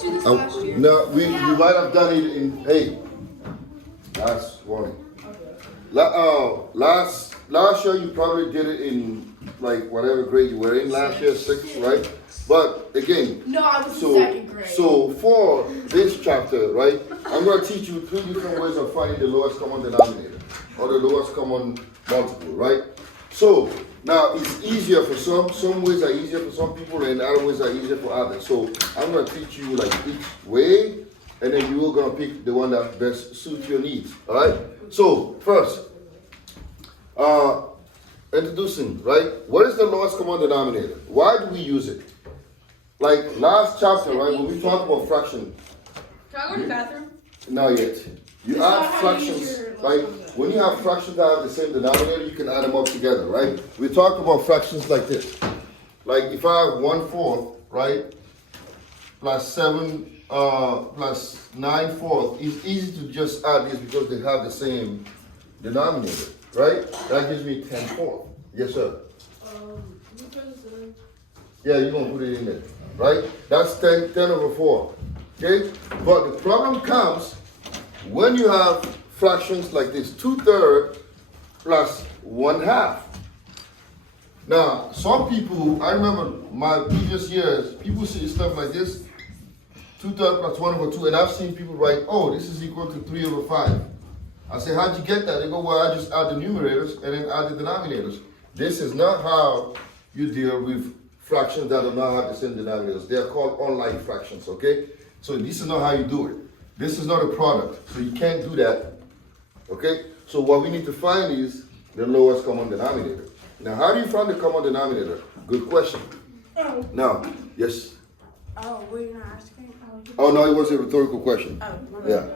do this last year? No, we might have done it in, hey, last warning. Last year you probably did it in like whatever grade you were in last year, 6th, right? But again, No, I was in second grade. So for this chapter, right, I'm going to teach you 3 different ways of finding the lowest common denominator or the lowest common multiple, right? So now it's easier for some ways are easier for some people and other ways are easier for others. So I'm going to teach you like each way and then you're going to pick the one that best suits your needs, all right? So first, introducing, right? What is the lowest common denominator? Why do we use it? Like last chapter, right, when we talk about fraction. Can I go to the bathroom? Not yet. You add fractions, right? When you have fractions that have the same denominator, you can add them up together, right? We talked about fractions like this. Like if I have 1/4, right, plus 7, plus 9/4, it's easy to just add this because they have the same denominator, right? That gives me 10/4. Yes, sir. Yeah, you're going to put it in there, right? That's 10 over 4, okay? But the problem comes when you have fractions like this, 2/3 plus 1/2. Now, some people, I remember my previous years, people say stuff like this, 2/3 plus 1/2, and I've seen people write, oh, this is equal to 3/5. I say, how'd you get that? They go, well, I just add the numerators and then add the denominators. This is not how you deal with fractions that do not have the same denominators. They are called unlike fractions, okay? So this is not how you do it. This is not a product, so you can't do that, okay? So what we need to find is the lowest common denominator. Now, how do you find the common denominator? Good question. Oh. Now, yes? Oh, were you not asking? Oh, no, it was a rhetorical question. Oh, my bad. Yeah.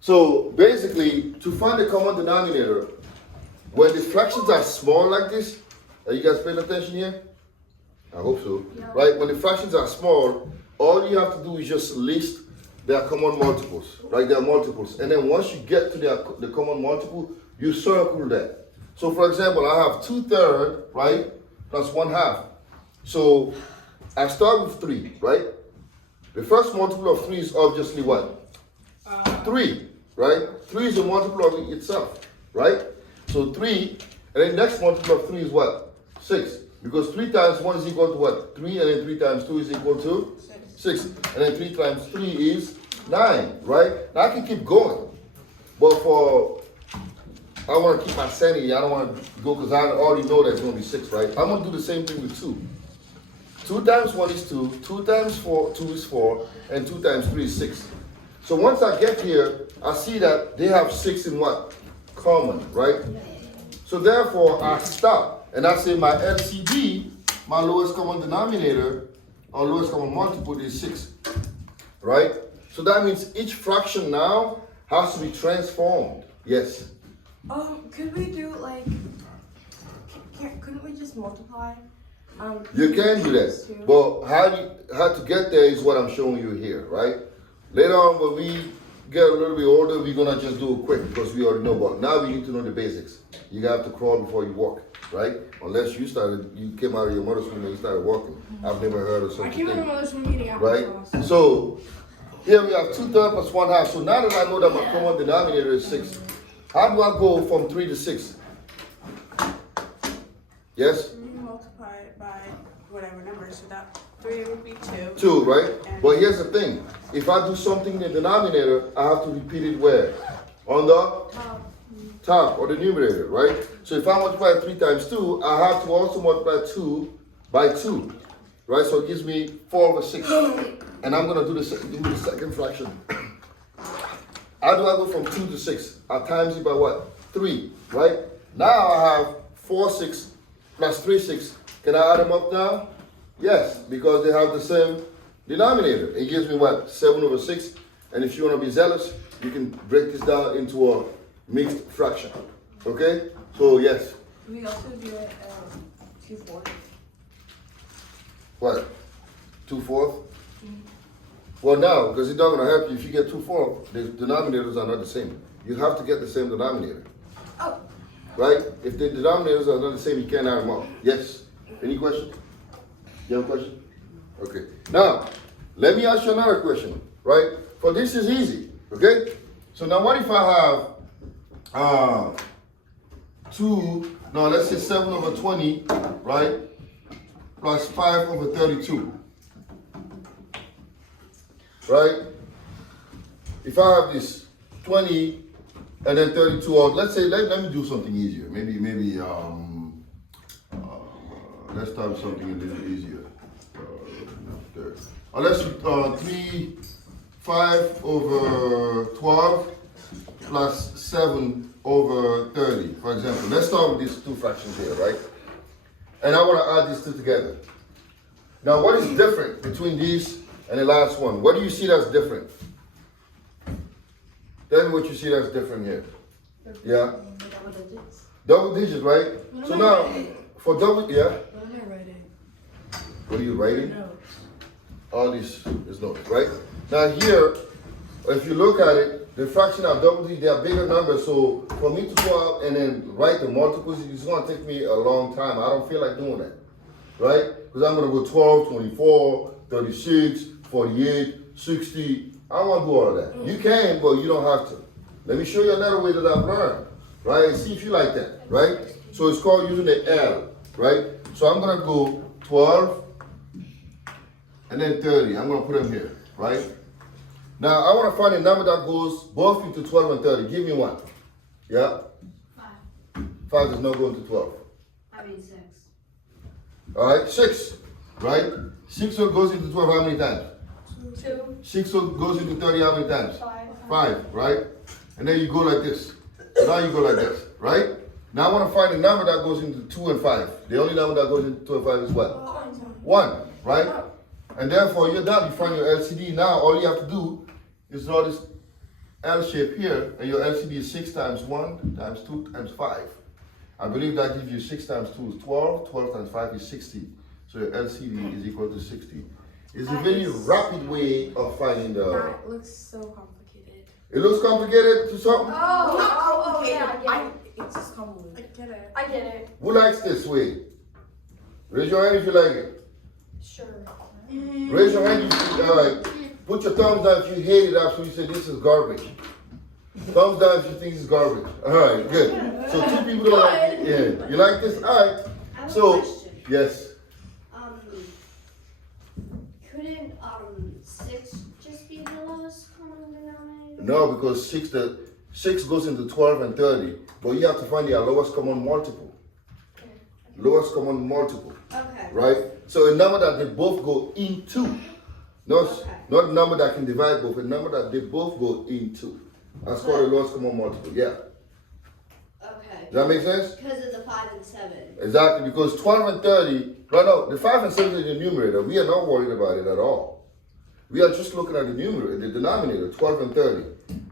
So basically, to find the common denominator, when the fractions are small like this, are you guys paying attention here? I hope so. Yeah. Right? When the fractions are small, all you have to do is just list their common multiples, right? Their multiples. And then once you get to the common multiple, you circle that. So for example, I have 2/3, right? Plus 1/2. So I start with 3, right? The first multiple of 3 is obviously what? 3, right? 3 is a multiple of itself, right? So 3, and then next multiple of 3 is what? 6. Because 3 times 1 is equal to what? 3, and then 3 times 2 is equal to 6. And then 3 times 3 is 9, right? Now I can keep going. But I want to keep my sanity. I don't want to go because I already know that's going to be 6, right? I'm going to do the same thing with 2. 2 times 1 is 2, 2 times 2 is 4, and 2 times 3 is 6. So once I get here, I see that they have 6 in what? Common, right? So therefore, I stop. And I say my LCD, my lowest common denominator, or lowest common multiple is 6, right? So that means each fraction now has to be transformed. Yes? Could we do like, couldn't we just multiply? You can do that, but how to get there is what I'm showing you here, right? Later on, when we get a little bit older, we're gonna just do it quick because we already know about it. Now we need to know the basics. You have to crawl before you walk, right? Unless you came out of your mother's womb and you started walking. I've never heard of such a thing. I came out of my mother's womb eating right? applesauce. So here we have 2/3 plus 1/2. So now that I know that my common denominator is 6, how do I go from 3 to 6? Yes? You multiply it by whatever number, so that 3 would be 2. 2, right? But here's the thing. If I do something in the denominator, I have to repeat it where? On the top or the numerator, right? So if I multiply 3 times 2, I have to also multiply 2 by 2, right? So it gives me 4/6. And I'm going to do the second fraction. How do I go from 2 to 6? I times it by what? 3, right? Now I have 4/6 plus 3/6. Can I add them up now? Yes, because they have the same denominator. It gives me what? 7/6. And if you want to be zealous, you can break this down into a mixed fraction. Okay? So yes. We also do it 2/4. What? 2/4? Well, no, because it's not going to help you. If you get 2/4, the denominators are not the same. You have to get the same denominator. Oh. Right? If the denominators are not the same, you can't add them up. Yes? Any question? You have a question? Okay. Now, Let me ask you another question, right? For this is easy, okay? So now what if I have 7 over 20, right? Plus 5 over 32, right? If I have this 20 and then 32, or let's say, let me do something easier. Maybe, let's start with something a little easier. Let's 5 over 12 plus 7 over 30, for example. Let's start with these two fractions here, right? And I want to add these two together. Now, what is different between these and the last one? What do you see that's different? Tell me what you see that's different here. Yeah? Double digits. Double digits, right? So now, for double, yeah? What am I writing? What are you writing? Notes. All these is notes, right? Now here, if you look at it, the fraction of double digits, they are bigger numbers. So for me to go out and then write the multiples, it's going to take me a long time. I don't feel like doing that, right? Because I'm going to go 12, 24, 36, 48, 60. I don't want to do all of that. You can, but you don't have to. Let me show you another way that I've learned, right? And see if you like that, right? So it's called using the L, right? So I'm going to go 12 and then 30. I'm going to put them here, right? Now, I want to find a number that goes both into 12 and 30. Give me one. Yeah? 5. 5 does not go into 12. I mean 6. All right? 6, right? 6 goes into 12 how many times? 2. 6 goes into 30 how many times? 5. 5, right? And then you go like this. So now you go like this, right? Now I want to find a number that goes into 2 and 5. The only number that goes into 2 and 5 is what? 1, right? And therefore you're done. You find your LCD. Now all you have to do is draw this L shape here, and your LCD is 6 times 1 times 2 times 5. I believe that gives you 6 times 2 is 12, 12 times 5 is 60. So your LCD is equal to 60. It's a very rapid way of finding the... That looks so complicated. It looks complicated to some? Oh, yeah. It's just complicated. I get it. I get it. Who likes this way? Raise your hand if you like it. Sure. Raise your hand if you like. Put your thumbs down if you hate it after you say this is garbage. Thumbs down if you think it's garbage. All right, good. So 2 people don't like it. Yeah. You like this? All right. I have So, a question. yes. Couldn't 6 just be the lowest common denominator? No, because 6 goes into 12 and 30. But you have to find their lowest common multiple. Lowest common multiple. Okay. Right? So a number that they both go into. Not a number that can divide both, a number that they both go into. That's called the lowest common multiple. Yeah. Okay. Does that make sense? Because of the 5 and 7. Exactly, because 12 and 30, right now, the 5 and 7 is the numerator. We are not worried about it at all. We are just looking at the numerator, the denominator, 12 and 30.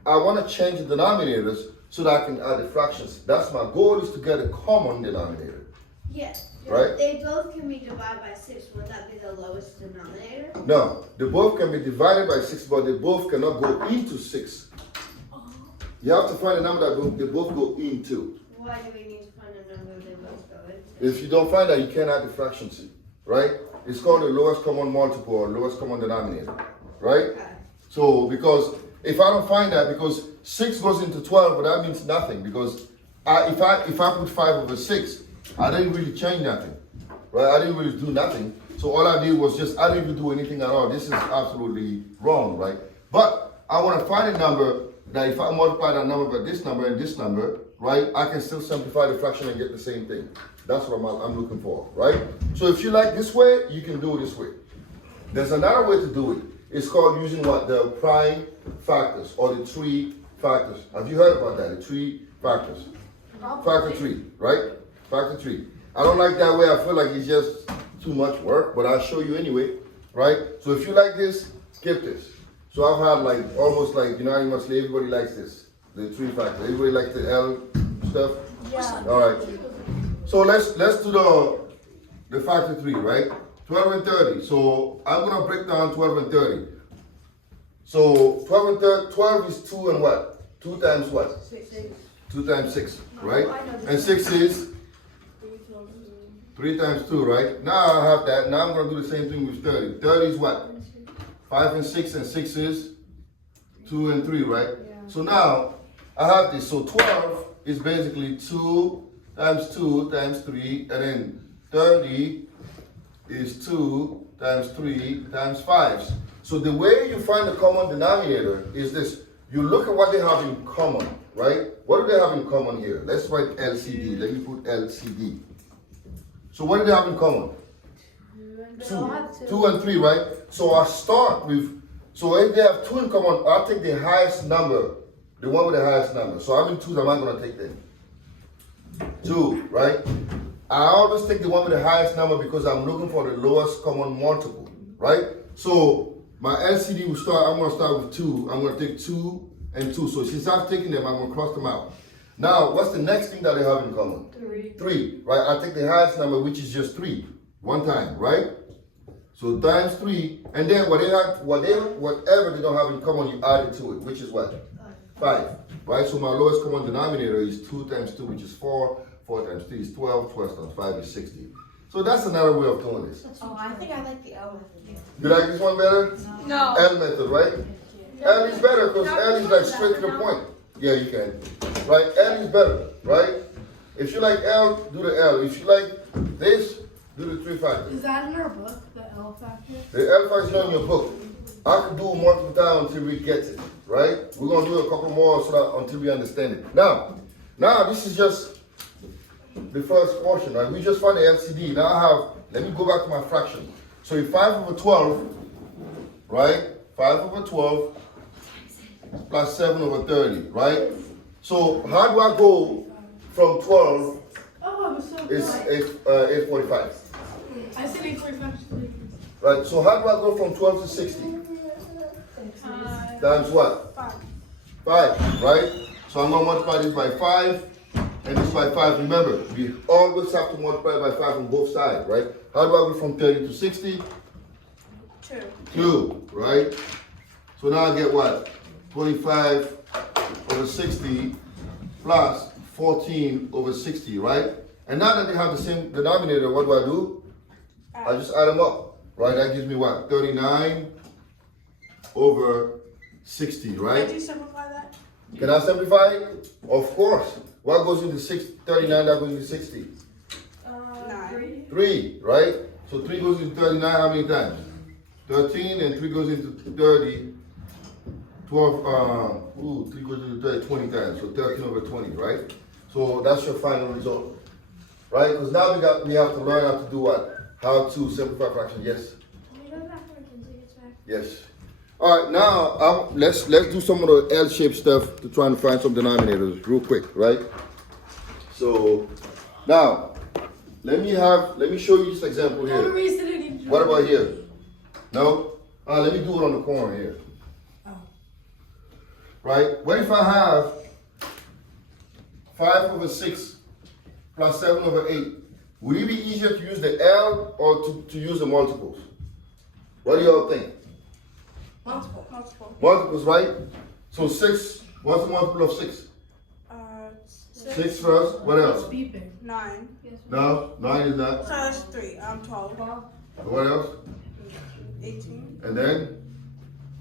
I want to change the denominators so that I can add the fractions. That's my goal, is to get a common denominator. Yes. Right? They both can be divided by 6. Would that be the lowest denominator? No, they both can be divided by 6, but they both cannot go into 6. You have to find a number that they both go into. Why do we need to find a number they both go into? If you don't find that, you can't add the fractions, right? It's called the lowest common multiple or lowest common denominator, right? Okay. So, because if I don't find that, because 6 goes into 12, but that means nothing, because if I put 5 over 6, I didn't really change nothing, right? I didn't really do nothing. So all I did was I didn't even do anything at all. This is absolutely wrong, right? But I want to find a number that if I multiply that number by this number and this number, right, I can still simplify the fraction and get the same thing. That's what I'm looking for, right? So if you like this way, you can do it this way. There's another way to do it. It's called using what? The prime factors or the 3 factors. Have you heard about that? The 3 factors. Factor 3, right? Factor 3. I don't like that way. I feel like it's just too much work, but I'll show you anyway, right? So if you like this, skip this. So I've had like almost like, you know, you must say everybody likes this, the 3 factors. Everybody likes the L stuff. Yeah. All right. So let's do the factor 3, right? 12 and 30. So I'm gonna break down 12 and 30. So 12 and 30, 12 is 2 and what? 2 times what? 6. 2 times 6, right? And 6 is 3 times 2, right? Now I have that. Now I'm going to do the same thing with 30. 30 is what? 5 and 6, and 6 is 2 and 3, right? So now I have this. So 12 is basically 2 times 2 times 3, and then 30 is 2 times 3 times 5. So the way you find the common denominator is this. You look at what they have in common, right? What do they have in common here? Let's write LCD. Let me put LCD. So what do they have in common? 2 and 3, right? So I start with, so if they have 2 in common, I'll take the highest number, the one with the highest number. So how many 2s am I going to take then? 2, right? I always take the one with the highest number because I'm looking for the lowest common multiple, right? So my LCD will start, I'm going to start with 2. I'm going to take 2 and 2. So since I've taken them, I'm going to cross them out. Now, what's the next thing that they have in common? 3, right? I take the highest number, which is just 3, one time, right? So times 3, and then whatever they don't have in common, you add it to it, which is what? 5, right? So my lowest common denominator is 2 times 2, which is 4. 4 times 3 is 12. 12 times 5 is 60. So that's another way of doing this. Oh, I think I like the L method. You like this one better? No. L method, right? L is better because L is like straight to the point. Yeah, you can. Right? L is better, right? If you like L, do the L. If you like this, do the 3 factors. Is that in our book, the L factor? The L factor is not in your book. I can do it multiple times until we get it, right? We're gonna do a couple more so that until we understand it. Now this is just the first portion, right? We just found the LCD. Now I have, let me go back to my fraction. So if 5 over 12, right? 5 over 12 plus 7 over 30, right? So how do I go from 12 Oh, I was so is good. 845. I said 845. Right, so how do I go from 12 to 60? Times what? 5, right? So I'm gonna multiply this by 5 and this by 5. Remember, we always have to multiply by 5 on both sides, right? How do I go from 30 to 60? 2, right? So now I get what? 25 over 60 plus 14 over 60, right? And now that they have the same denominator, what do? I just add them up, right? That gives me what? 39 over 60, right? Can you simplify that? Can I simplify it? Of course. What goes into 39, that goes into 60? 3, right? So 3 goes into 39 how many times? 13, and 3 goes into 30. 12, 3 goes into 30, 20 times. So 13 over 20, right? So that's your final result, right? Because now we have to learn how to do what? How to simplify fractions. Yes? Yes. All right, now let's do some of the L-shaped stuff to try and find some denominators real quick, right? So now let me show you this example here. What about here? No? Let me do it on the corner here. Right? What if I have 5 over 6 plus 7 over 8? Would it be easier to use the L or to use the multiples? What do y'all think? Multiples, right? So 6, what's the multiple of 6? 6 first, what else? 9. No, 9 is that. So that's 3. 12. What else? 18. And then?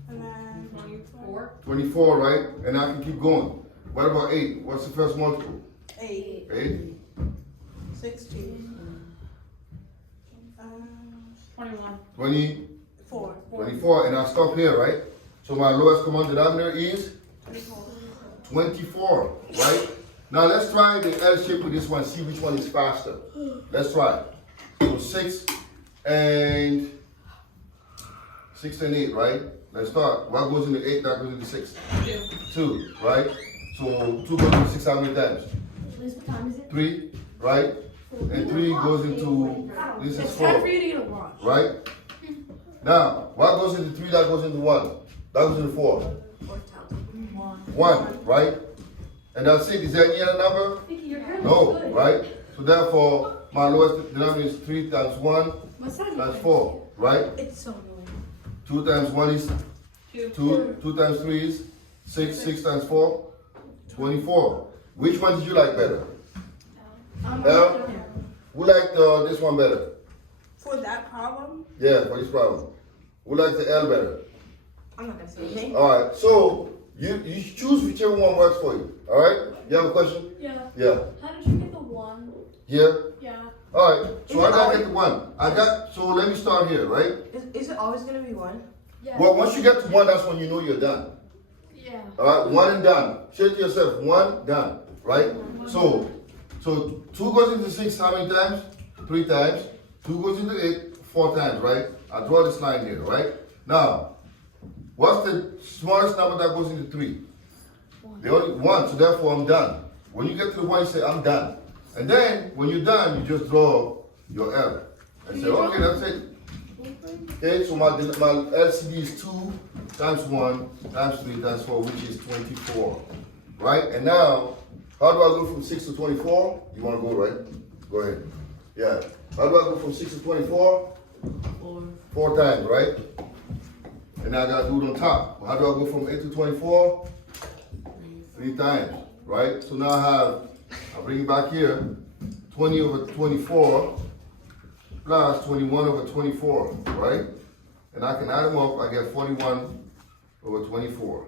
And then 24. 24, right? And I can keep going. What about 8? What's the first multiple? 8. 8? 16. 21. 4. 24, and I'll stop here, right? So my lowest common denominator is 24, right? Now let's try the L shape with this one, see which one is faster. Let's try. So 6 and 8, right? Let's start. What goes into 8, that goes into 6? 2, right? So 2 goes into 6 how many times? 3, right? And 3 goes into, this is 4, right? Now, what goes into 3, that goes into 1? That goes into 4? 1, right? And that's it. Is there any other number? No, right? So therefore, my lowest denominator is 3 times 1 times 4, right? It's so annoying. 2 times 1 is 2. 2 times 3 is 6. 6 times 4, 24. Which one did you like better? L? Who liked this one better? For that problem? Yeah, for this problem. Who likes the L better? I'm not gonna say anything. Alright, so you choose whichever one works for you. Alright? You have a question? Yeah. Yeah. How did you get the 1? Here? Yeah. Alright, so I gotta get the 1. So let me start here, right? Is it always gonna be 1? Yeah. Well, once you get to 1, that's when you know you're done. Yeah. Alright, 1 and done. Say to yourself, 1 done, right? So 2 goes into 6 how many times? 3 times. 2 goes into 8 4 times, right? I draw this line here, right? Now, what's the smallest number that goes into 3? The only 1, so therefore I'm done. When you get to the 1, you say I'm done. And then, when you're done, you just draw your L. And say, okay, that's it. Okay, so my LCD is 2 times 1 times 3 times 4, which is 24. Right? And now, how do I go from 6 to 24? You want to go, right? Go ahead. Yeah. How do I go from 6 to 24? 4 times, right? And now I got to do it on top. How do I go from 8 to 24? 3 times, right? So now I'll bring it back here. 20 over 24 plus 21 over 24, right? And I can add them up, I get 41 over 24.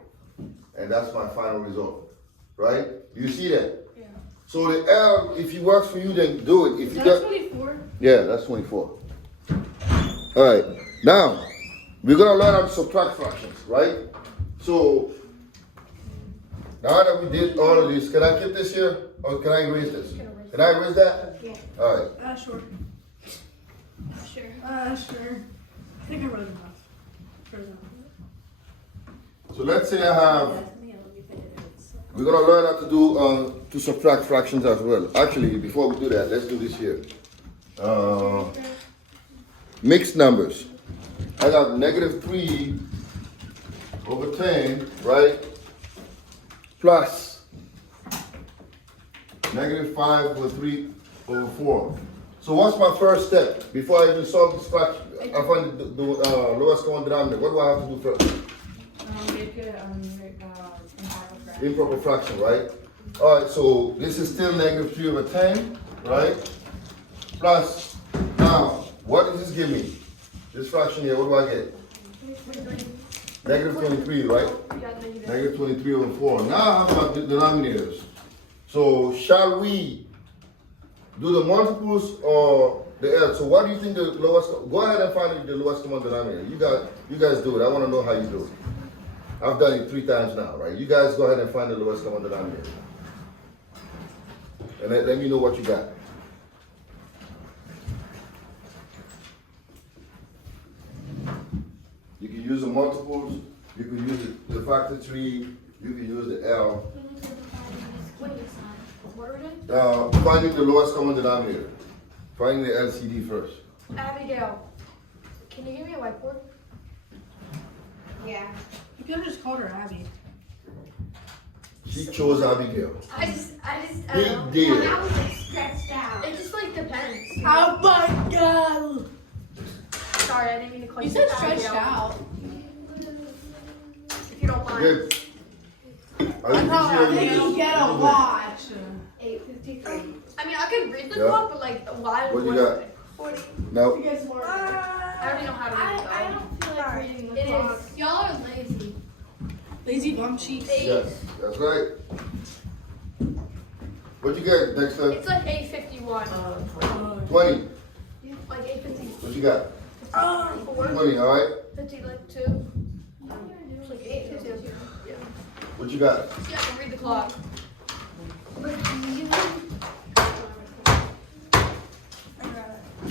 And that's my final result, right? You see that? Yeah. So the L, if it works for you, then do it. If you That's got, 24. yeah, that's 24. All right, now we're gonna learn how to subtract fractions, right? So now that we did all of this, can I keep this here or can I erase this? Can I erase that? Yeah. All right. Sure. Sure. Sure. I think I wrote it off. For example. So let's say I have. We're gonna learn how to do to subtract fractions as well. Actually, before we do that, let's do this here. Mixed numbers. I got negative 3 over 10, right? Plus negative 5 over 3 over 4. So what's my first step before I even solve this fraction? I find the lowest common denominator. What do I have to do first? Make it Improper fraction, right? All right, so this is still negative 3 over 10, right? Plus, now, what does this give me? This fraction here, what do I get? Negative 23, right? Negative 23 over 4. Now I have my denominators. So shall we do the multiples or the L? So what do you think the lowest, go ahead and find the lowest common denominator. You guys do it. I want to know how you do it. I've done it 3 times now, right? You guys go ahead and find the lowest common denominator. And let me know what you got. You can use the multiples, you can use the factor 3, you can use the L. Finding the lowest common denominator. Finding the LCD first. Abigail, can you give me a whiteboard? Yeah. You could have just called her Abby. She chose Abigail. I just, Big deal. I was like stretched out. It just like depends. Oh my god! Sorry, I didn't mean to call you. You said Abigail. stretched out. If you don't mind. Good. Are you I thought I busy or didn't you get a just- watch. 8:53. I mean, I could read the Yeah. book, but like, why? What you got? 40. No. You guys more. I already know how to read. I don't feel like reading the It book. is. Y'all are lazy. Lazy bum cheeks. Yes, that's right. What you got, Dexter? It's like 8:51. 20. Like 8:50. What you got? 4. 20, all right? 50, like 2. It's like 8:52. Yeah. What you got? Yeah, I can read the clock.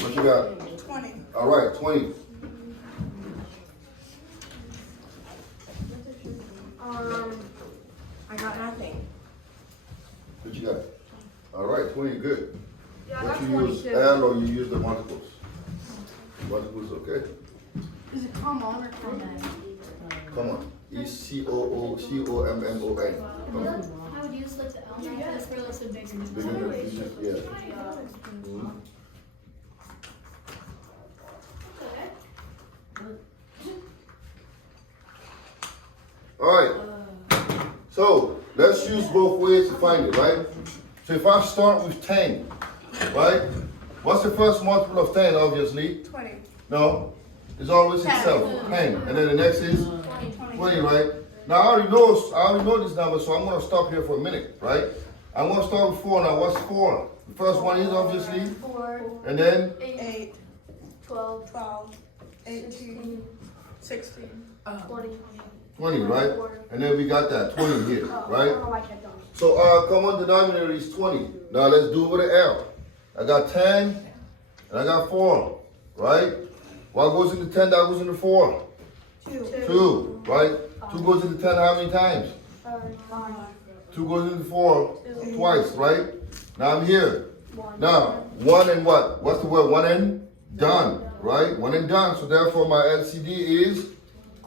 What you got? 20. All right, 20. I got nothing. What you got? All right, 20, good. Yeah, I What got you use 22. L or you use the multiples? Multiples, okay. Is it come on or come in? Come on. E-C-O-O-C-O-M-M-O-N. Come on. I would use like the L because we're like so big. Bigger than pieces, yeah. All right. So let's use both ways to find it, right? So if I start with 10, right? What's the first multiple of 10, obviously? 20. No, it's always itself, 10. And then the next is 20. 20, right? Now I already know this number, so I'm gonna stop here for a minute, right? I'm gonna start with 4 now. What's 4? The first one is obviously, 4, and then 8, 12, 12, 18, 16, 16. 20. 20, right? And then we got that 20 here, I right? don't know why I kept going. So our common denominator is 20. Now let's do it with an L. I got 10 and I got 4, right? What goes into 10 that goes into 4? 2, right? 2 goes into 10 how many times? 2 goes into 4 twice, right? Now I'm here. Now, 1 and what? What's the word? 1 and done, right? 1 and done. So therefore my LCD is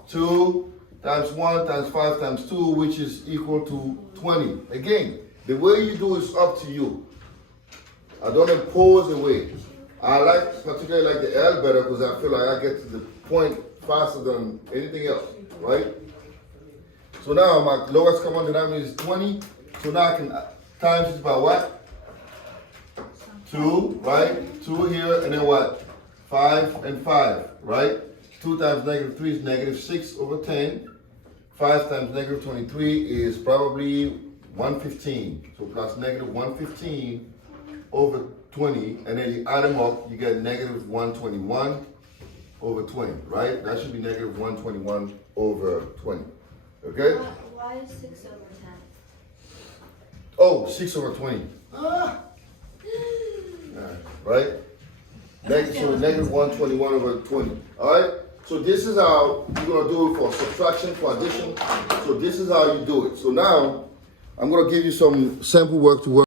2 times 1 times 5 times 2, which is equal to 20. Again, the way you do is up to you. I don't impose a way. I particularly like the L better because I feel like I get to the point faster than anything else, right? So now my lowest common denominator is 20. So now I can times this by what? 2, right? 2 here, and then what? 5 and 5, right? 2 times negative 3 is negative 6 over 10. 5 times negative 23 is probably 115. So plus negative 115 over 20, and then you add them up, you get negative 121 over 20, right? That should be negative 121 over 20, okay? Why is 6 over 10? Oh, 6 over 20. Right? So negative 121 over 20. All right? So this is how you're going to do it for subtraction, for addition. So this is how you do it. So now, I'm going to give you some sample work to work.